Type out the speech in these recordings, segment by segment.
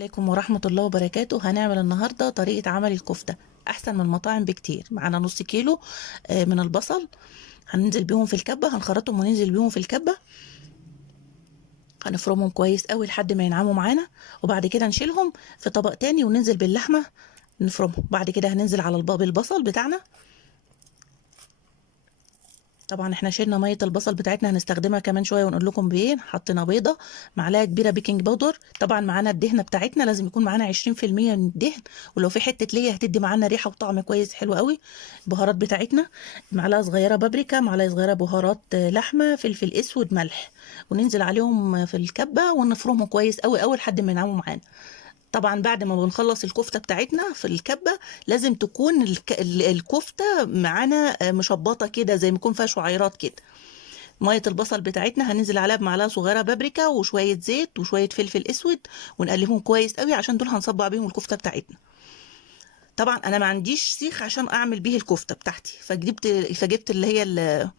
عليكم ورحمة الله وبركاته. هنعمل النهاردة طريقة عمل الكفتة أحسن من المطاعم بكتير. معانا نص كيلو من البصل، هننزل بيهم في الكبة، هنخرطهم وننزل بيهم في الكبة، هنفرمهم كويس قوي لحد ما ينعموا معانا، وبعد كده نشيلهم في طبق تاني وننزل باللحمة نفرمهم. بعد كده هننزل على بالبصل بتاعنا. طبعا احنا شيلنا ميه البصل بتاعتنا، هنستخدمها كمان شويه ونقول لكم بايه. حطينا بيضه، معلقه كبيره بيكنج باودر. طبعا معانا الدهنه بتاعتنا لازم يكون معانا 20% من الدهن، ولو في حته ليا هتدي معانا ريحه وطعم كويس حلو قوي. البهارات بتاعتنا معلقه صغيره بابريكا، معلقه صغيره بهارات لحمه، فلفل اسود، ملح، وننزل عليهم في الكبه ونفرمهم كويس قوي قوي لحد ما ينعموا معانا. طبعا بعد ما بنخلص الكفته بتاعتنا في الكبه لازم تكون الكفته معانا مشبطه كده، زي ما يكون فيها شعيرات كده. ميه البصل بتاعتنا هننزل عليها بمعلقه صغيره بابريكا وشويه زيت وشويه فلفل اسود، ونقلبهم كويس قوي عشان دول هنصبع بيهم الكفته بتاعتنا. طبعا انا ما عنديش سيخ عشان اعمل بيه الكفته بتاعتي، فجبت اللي هي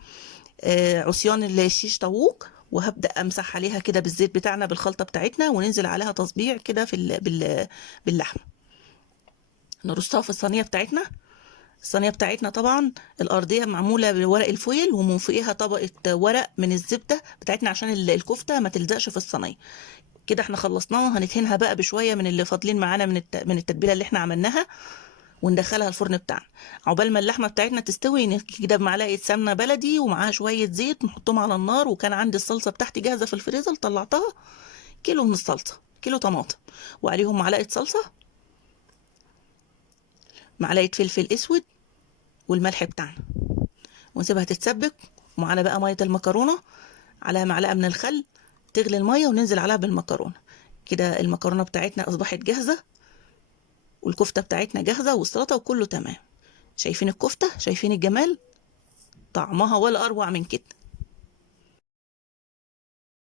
عصيان الشيش طاووق، وهبدأ امسح عليها كده بالزيت بتاعنا بالخلطة بتاعتنا، وننزل عليها تصبيع كده باللحمة. نرصها في الصينية بتاعتنا. الصينية بتاعتنا طبعا الأرضية معمولة بورق الفويل، ومن فوقها طبقة ورق من الزبدة بتاعتنا عشان الكفتة ما تلزقش في الصينية. كده احنا خلصناها، هندهنها بقى بشوية من اللي فاضلين معانا من التتبيلة اللي احنا عملناها، وندخلها الفرن بتاعنا. عقبال ما اللحمه بتاعتنا تستوي كده بمعلقه سمنه بلدي ومعاها شويه زيت، نحطهم على النار. وكان عندي الصلصه بتاعتي جاهزه في الفريزر، طلعتها كيلو من الصلصه، كيلو طماطم، وعليهم معلقه صلصه، معلقه فلفل اسود، والملح بتاعنا، ونسيبها تتسبك. ومعانا بقى ميه المكرونه، عليها معلقه من الخل، تغلي الميه وننزل عليها بالمكرونه. كده المكرونه بتاعتنا اصبحت جاهزه، والكفته بتاعتنا جاهزه، والسلطه وكله تمام. شايفين الكفته؟ شايفين الجمال؟ طعمها ولا اروع من كده.